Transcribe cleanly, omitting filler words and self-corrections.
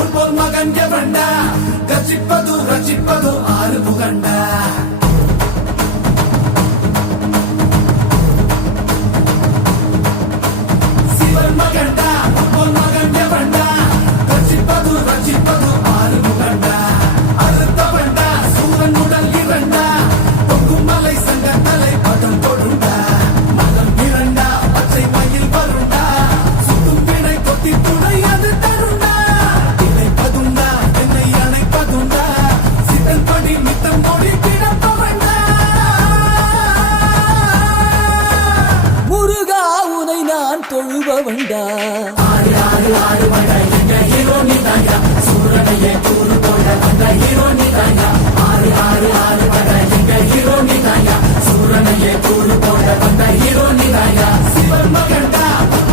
உன்போல் மகன் எவண்டா கர்ஜிப்பது ரச்சிப்பது ஆறு முகண்டா சிவன் மகண்டா உன்போல் மகன் எவண்டா கர்ஜிப்பது ரச்சிப்பது ஆறு முகண்டா அறுத்தவண்டா சூரன் உடல் இரண்டா பொங்கும் மலை சங்க தலை பதம் கொடுண்டா மதம் இரண்டா பச்சை மயில் வருண்டா சுடும் வினை கொத்தி துணை அது தருண்டா இணைப்பதுண்டா என்னை அணைப்பதுண்டா சித்தன் படி மித்தம் மொழி கிடப்பவண்டா முருகா உனை நான் தொழுபவண்டா ஆறு ஆறு ஆறு வட எங்க ஹீரோ நீதாயா சூரனையே கூறு போட வந்த ஹீரோ நீதாயா ஆறு ஆறு ஆறு வட எங்க ஹீரோ நீதாயா சூரனையே கூறு போட வந்த ஹீரோ நீதாயா சிவன் மகண்டா